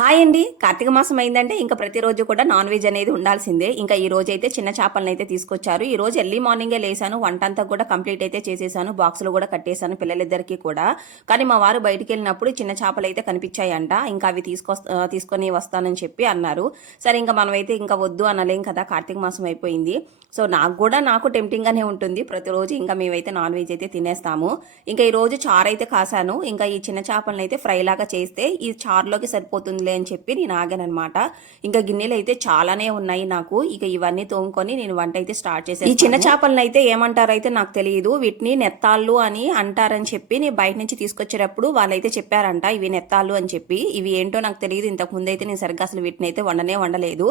Hi అండి. కార్తీక మాసం అయిందంటే ఇంకా ప్రతిరోజు కూడా నాన్ వెజ్ అనేది ఉండాల్సిందే. ఇంకా ఈ రోజు అయితే చిన్న చేపలను అయితే తీసుకొచ్చారు. ఈ రోజు ఎర్లీ మార్నింగే లేసాను. వంట అంతా కూడా కంప్లీట్ అయితే చేసేసాను. బాక్సులు కూడా కట్టేశాను పిల్లలిద్దరికీ కూడా. కానీ మా వారు బయటికి వెళ్ళినప్పుడు చిన్న చేపలు అయితే కనిపించాయంట. ఇంకా అవి తీసుకొ తీసుకొని వస్తానని చెప్పి అన్నారు. సరే ఇంకా మనమైతే ఇంకా వద్దు అనలేం కదా. కార్తీక మాసం అయిపోయింది. సో నాకు కూడా నాకు టెంప్టింగ్గానే ఉంటుంది. ప్రతిరోజు ఇంకా మేమైతే నాన్ వెజ్ అయితే తినేస్తాము. ఇంకా ఈ రోజు చారు అయితే కాసాను. ఇంకా ఈ చిన్న చేపలను అయితే ఫ్రై లాగా చేస్తే ఈ చారులోకి సరిపోతుందిలే అని చెప్పి నేను ఆగానమాట ఇంకా గిన్నెలు అయితే చాలానే ఉన్నాయి నాకు. ఇక ఇవన్నీ తోముకొని నేను వంట అయితే స్టార్ట్ చేశాను ఈ చిన్న చేపలను అయితే ఏమంటారో అయితే నాకు తెలియదు వీటిని నెత్తాళ్ళు అని అంటారని చెప్పి నేను బయట నుంచి తీసుకొచ్చేటప్పుడు వాళ్ళైతే చెప్పారంట ఇవి నెత్తాళ్ళు అని చెప్పి. ఇవి ఏంటో నాకు తెలియదు ఇంతకు ముందు అయితే నేను సరిగ్గా అసలు వీటిని అయితే వండనే వండలేదు.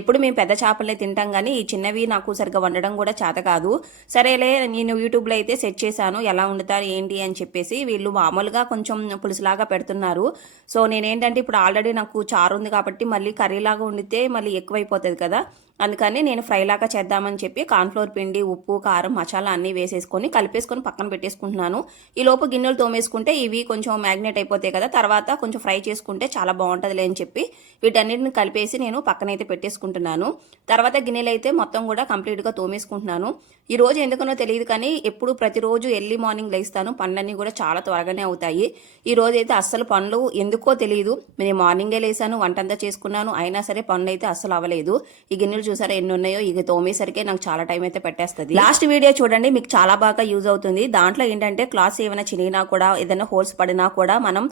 ఎప్పుడు మేము పెద్ద చేపలనే తింటాం కానీ ఈ చిన్నవి నాకు సరిగ్గా వండడం కూడా చేత కాదు. సరేలే నేను యూట్యూబ్లో అయితే సెట్ చేశాను ఎలా వండుతారు ఏంటి అని చెప్పేసి. వీళ్ళు మామూలుగా కొంచెం పులుసులాగా పెడుతున్నారు. సో నేనేంటంటే ఇప్పుడు ఆల్రెడీ నాకు చారు ఉంది కాబట్టి మళ్ళీ కర్రీలాగా వండితే మళ్ళీ ఎక్కువైపోతుంది కదా. అందుకని నేను ఫ్రై లాగా చేద్దామని చెప్పి కార్న్ఫ్లోర్ పిండి ఉప్పు కారం మసాలా అన్నీ వేసేసుకొని కలిపేసుకొని పక్కన పెట్టేసుకుంటున్నాను. ఈ లోపు గిన్నెలు తోమేసుకుంటే ఇవి కొంచెం మ్యాగ్నేట్ అయిపోతాయి కదా తర్వాత కొంచెం ఫ్రై చేసుకుంటే చాలా బాగుంటుందిలే అని చెప్పి వీటన్నిటిని కలిపేసి నేను పక్కనైతే పెట్టేసుకుంటున్నాను. తర్వాత గిన్నెలు అయితే మొత్తం కూడా కంప్లీట్గా తోమేసుకుంటున్నాను. ఈ రోజు ఎందుకనో తెలియదు కానీ ఎప్పుడు ప్రతిరోజు ఎర్లీ మార్నింగ్ లేస్తాను. పనులన్నీ కూడా చాలా త్వరగానే అవుతాయి. ఈ రోజు అయితే అస్సలు పనులు ఎందుకో తెలియదు నేను మార్నింగే లేసాను వంటంతా చేసుకున్నాను. అయినా సరే పనులు అయితే అస్సలు అవ్వలేదు. ఈ గిన్నెలు చూసారా ఎన్ని ఉన్నాయో ఇక తోమేసరికి నాకు చాలా టైం అయితే పెట్టేస్తుంది. లాస్ట్ వీడియో చూడండి మీకు చాలా బాగా యూజ్ అవుతుంది. దాంట్లో ఏంటంటే క్లాస్ ఏమైనా చినిగినా కూడా ఏదైనా హోల్స్ పడినా కూడా మనం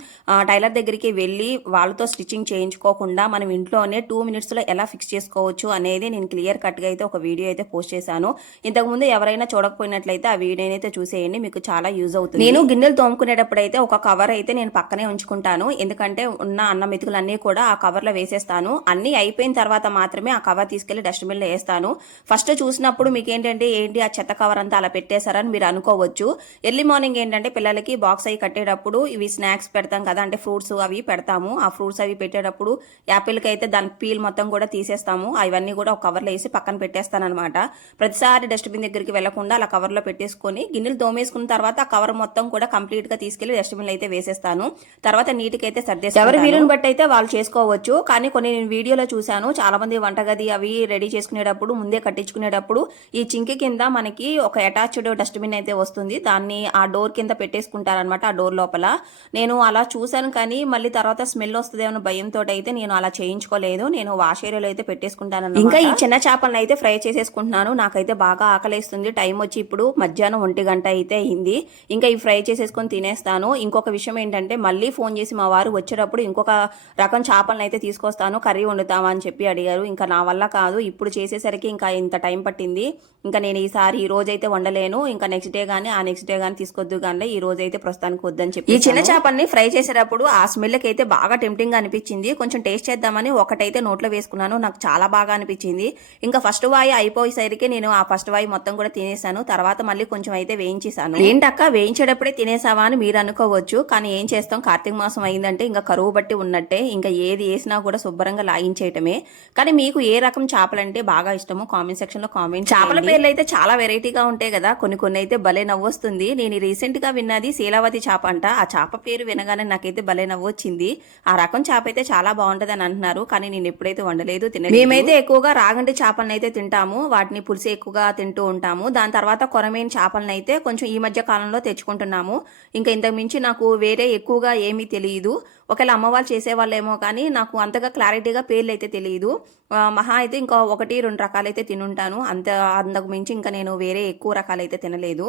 టైలర్ దగ్గరికి వెళ్ళి వాళ్ళతో స్టిచ్చింగ్ చేయించుకోకుండా మనం ఇంట్లోనే టూ మినిట్స్లో ఎలా ఫిక్స్ చేసుకోవచ్చు అనేది నేను క్లియర్ కట్గా అయితే ఒక వీడియో అయితే పోస్ట్ చేశాను. ఇంతకుముందు ఎవరైనా చూడకపోయినట్లయితే ఆ వీడియోని అయితే చూసేయండి మీకు చాలా యూజ్ అవుతుంది. నేను గిన్నెలు తోముకునేటప్పుడు అయితే ఒక కవర్ అయితే నేను పక్కనే ఉంచుకుంటాను. ఎందుకంటే ఉన్న అన్న మెతుకులన్నీ కూడా ఆ కవర్లో వేసేస్తాను. అన్నీ అయిపోయిన తర్వాత మాత్రమే ఆ కవర్ తీసుకెళ్ళి డస్ట్బిన్లో వేస్తాను. ఫస్ట్ చూసినప్పుడు మీకు ఏంటంటే ఏంటి ఆ చెత్త కవర్ అంతా అలా పెట్టేశారని మీరు అనుకోవచ్చు. ఎర్లీ మార్నింగ్ ఏంటంటే పిల్లలకి బాక్స్ అవి కట్టేటప్పుడు ఇవి స్నాక్స్ పెడతాం కదా అంటే ఫ్రూట్స్ అవి పెడతాము. ఆ ఫ్రూట్స్ అవి పెట్టేటప్పుడు యాపిల్కి అయితే దాని పీల్ మొత్తం కూడా తీసేస్తాము. అవన్నీ కూడా ఒక కవర్లో వేసి పక్కన పెట్టేస్తాను అనమాట ప్రతిసారి డస్ట్బిన్ దగ్గరికి వెళ్ళకుండా అలా కవర్లో పెట్టేసుకొని గిన్నెలు తోమేసుకున్న తర్వాత ఆ కవర్ మొత్తం కూడా కంప్లీట్గా తీసుకెళ్ళి డస్ట్బిన్ అయితే వేసేస్తాను. తర్వాత నీటికి అయితే సర్దేస్తాను ఎవరి వీలుని బట్టి అయితే వాళ్ళు చేసుకోవచ్చు. కానీ కొన్ని నేను వీడియోలో చూశాను. చాలా మంది వంటగది అవి రెడీ చేసుకునేటప్పుడు ముందే కట్టించుకునేటప్పుడు ఈ చింకి కింద మనకి ఒక అటాచ్డ్ డస్ట్బిన్ అయితే వస్తుంది. దాన్ని ఆ డోర్ కింద పెట్టేసుకుంటారనమాట ఆ డోర్ లోపల. నేను అలా చూశాను కానీ మళ్ళీ తర్వాత స్మెల్ వస్తుందేమో భయంతో అయితే నేను అలా చేయించుకోలేదు. నేను వాష్ ఏరియాలో అయితే పెట్టేసుకుంటాను ఇంకా ఈ చిన్న చేపలను అయితే ఫ్రై చేసేసుకుంటున్నాను. నాకైతే బాగా ఆకలిస్తుంది. టైం వచ్చి ఇప్పుడు మధ్యాహ్నం ఒంటి గంట అయితే అయింది. ఇంకా ఈ ఫ్రై చేసేసుకొని తినేస్తాను. ఇంకొక విషయం ఏంటంటే మళ్ళీ ఫోన్ చేసి మా వారు వచ్చేటప్పుడు ఇంకొక రకం చేపలను అయితే తీసుకొస్తాను. కర్రీ వండుతామా అని చెప్పి అడిగారు. ఇంకా నా వల్ల కాదు. ఇప్పుడు చేసేసరికి ఇంకా ఇంత టైం పట్టింది. ఇంకా నేను ఈసారి ఈ రోజు అయితే వండలేను. ఇంకా నెక్స్ట్ డే గానీ ఆ నెక్స్ట్ డే గానీ తీసుకొద్దు కానీ ఈ రోజు అయితే ప్రస్తుతానికి వద్దని చెప్పి ఈ చిన్న చేపల్ని ఫ్రై చేసేటప్పుడు ఆ స్మెల్కి అయితే బాగా టెంప్టింగ్గా అనిపించింది. కొంచెం టేస్ట్ చేద్దామని ఒకటైతే నోట్లో వేసుకున్నాను. నాకు చాలా బాగా అనిపించింది. ఇంకా ఫస్ట్ వాయి అయిపోయేసరికి నేను ఆ ఫస్ట్ వాయి మొత్తం కూడా తినేసాను. తర్వాత మళ్ళీ కొంచెం అయితే వేయించేసాను. ఏంటక్క వేయించేటప్పుడే తినేసావా అని మీరు అనుకోవచ్చు. కానీ ఏం చేస్తాం? కార్తీక మాసం అయిందంటే ఇంకా కరువు బట్టి ఉన్నట్టే. ఇంకా ఏది వేసినా కూడా శుభ్రంగా లాగించేయటమే. కానీ మీకు ఏ రకం చేపలంటే బాగా ఇష్టమో. కామెంట్ సెక్షన్లో కామెంట్ చేపల పేర్లు అయితే చాలా వెరైటీగా ఉంటాయి కదా. కొన్ని కొన్ని అయితే భలే నవ్వొస్తుంది. నేను రీసెంట్గా విన్నది శీలావతి చేప అంట. ఆ చేప పేరు వినగానే నాకైతే భలే నవ్వొచ్చింది. ఆ రకం చేప అయితే చాలా బాగుంటది అని అంటున్నారు. కానీ నేను ఎప్పుడైతే వండలేదు తినలేదు. మేమైతే ఎక్కువగా రాగంటి చేపలను అయితే తింటాము. వాటిని పులుసు ఎక్కువగా తింటూ ఉంటాము. దాని తర్వాత కొరమేని చేపలను అయితే కొంచెం ఈ మధ్య కాలంలో తెచ్చుకుంటున్నాము. ఇంకా ఇంతకు మించి నాకు వేరే ఎక్కువగా ఏమీ తెలియదు. ఒకవేళ అమ్మవాళ్ళు చేసేవాళ్ళేమో కానీ నాకు అంతగా క్లారిటీగా పేర్లు అయితే తెలియదు మహా అయితే ఇంకా ఒకటి రెండు రకాలైతే తినుంటాను. అంత అంతకు మించి ఇంకా నేను వేరే ఎక్కువ రకాలైతే తినలేదు.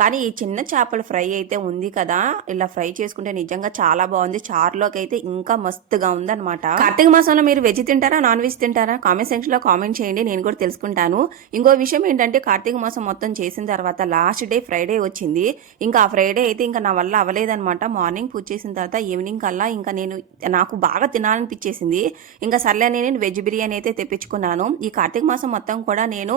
కానీ ఈ చిన్న చేపల ఫ్రై అయితే ఉంది కదా. ఇలా ఫ్రై చేసుకుంటే నిజంగా చాలా బాగుంది. చారులోకి అయితే ఇంకా మస్తుగా ఉందన్నమాట. కార్తీక మాసంలో మీరు వెజ్ తింటారా నాన్ వెజ్ తింటారా? కామెంట్ సెక్షన్లో కామెంట్ చేయండి. నేను కూడా తెలుసుకుంటాను. ఇంకో విషయం ఏంటంటే కార్తీక మాసం మొత్తం చేసిన తర్వాత లాస్ట్ డే ఫ్రైడే వచ్చింది. ఇంకా ఆ ఫ్రైడే అయితే ఇంకా నా వల్ల అవ్వలేదన్నమాట. మార్నింగ్ పూజ చేసిన తర్వాత ఈవినింగ్ కల్లా ఇంకా నేను నాకు బాగా తినాలనిపించేసింది. ఇంకా సర్లే నేను వెజ్ బిర్యానీ అయితే తెప్పించుకున్నాను. ఈ కార్తీక మాసం మొత్తం కూడా నేను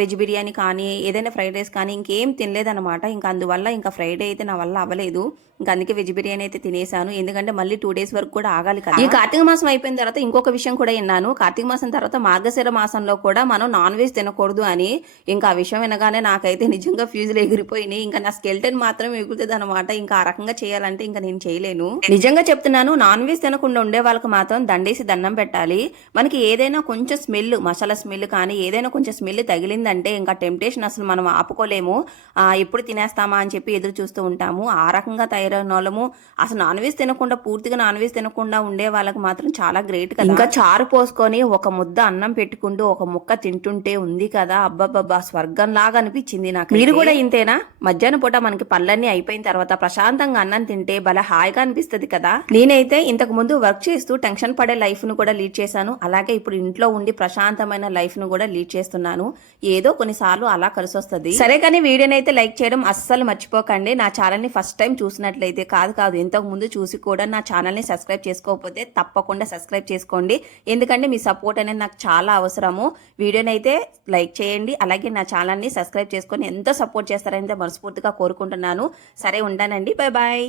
వెజ్ బిర్యానీ కానీ ఏదైనా ఫ్రైడ్ రైస్ కానీ ఇంకేం తినలేదన్నమాట. ఇంకా అందువల్ల ఇంకా ఫ్రైడే అయితే నా వల్ల అవ్వలేదు. ఇంకా అందుకే వెజ్ బిర్యానీ అయితే తినేసాను. ఎందుకంటే మళ్ళీ టూ డేస్ వరకు కూడా ఆగాలి కదా. ఈ కార్తీక మాసం అయిపోయిన తర్వాత ఇంకొక విషయం కూడా విన్నాను. కార్తీక మాసం తర్వాత మార్గశిర మాసంలో కూడా మనం నాన్ వెజ్ తినకూడదు అని ఇంకా ఆ విషయం వినగానే నాకైతే నిజంగా ఫ్యూజులు ఎగిరిపోయినాయి. ఇంకా నా స్కెల్టన్ మాత్రం ఎగురుతుంది అనమాట ఇంకా ఆ రకంగా చేయాలంటే ఇంకా నేను చేయలేను. నిజంగా చెప్తున్నా చెప్తున్నాను నాన్ వెజ్ తినకుండా ఉండే వాళ్ళకి మాత్రం దండేసి దండం పెట్టాలి. మనకి ఏదైనా కొంచెం స్మెల్ మసాలా స్మెల్ కానీ ఏదైనా కొంచెం స్మెల్ తగిలిందంటే ఇంకా టెంప్టేషన్ అసలు మనం ఆపుకోలేము. ఆ, ఎప్పుడు తినేస్తామా అని చెప్పి ఎదురు చూస్తూ ఉంటాము. ఆ రకంగా తయారైన వాళ్ళము. అసలు నాన్ వెజ్ తినకుండా పూర్తిగా నాన్ వెజ్ తినకుండా ఉండే వాళ్ళకి మాత్రం చాలా గ్రేట్ కదా. ఇంకా చారు పోసుకొని ఒక ముద్ద అన్నం పెట్టుకుంటూ ఒక ముక్క తింటుంటే ఉంది కదా. అబ్బబ్బబ్బా స్వర్గం లాగా అనిపించింది నాకు మీరు కూడా ఇంతేనా? మధ్యాహ్నం పూట మనకి పళ్ళన్నీ అయిపోయిన తర్వాత ప్రశాంతంగా అన్నం తింటే భలే హాయిగా అనిపిస్తది కదా. నేనైతే ఇంతకు ముందు వర్క్ చేస్తూ టెన్షన్ పడే లైఫ్ను కూడా లీడ్ చేశాను. అలాగే ఇప్పుడు ఇంట్లో ఉండి ప్రశాంతమైన లైఫ్ను కూడా లీడ్ చేస్తున్నాను. ఏదో కొన్నిసార్లు అలా కలిసి వస్తుంది సరే కానీ వీడియోని అయితే లైక్ చేయడం అస్సలు మర్చిపోకండి. నా ఛానల్ని ఫస్ట్ టైం చూసినట్లయితే కాదు కాదు ఇంతకు ముందు చూసి కూడా నా ఛానల్ని సబ్స్క్రైబ్ చేసుకోకపోతే తప్పకుండా సబ్స్క్రైబ్ చేసుకోండి. ఎందుకంటే మీ సపోర్ట్ అనేది నాకు చాలా అవసరము. వీడియోని అయితే లైక్ చేయండి. అలాగే నా ఛానల్ని సబ్స్క్రైబ్ చేసుకొని ఎంతో సపోర్ట్ చేస్తారని మనస్ఫూర్తిగా కోరుకుంటున్నాను. సరే ఉంటానండి. Bye bye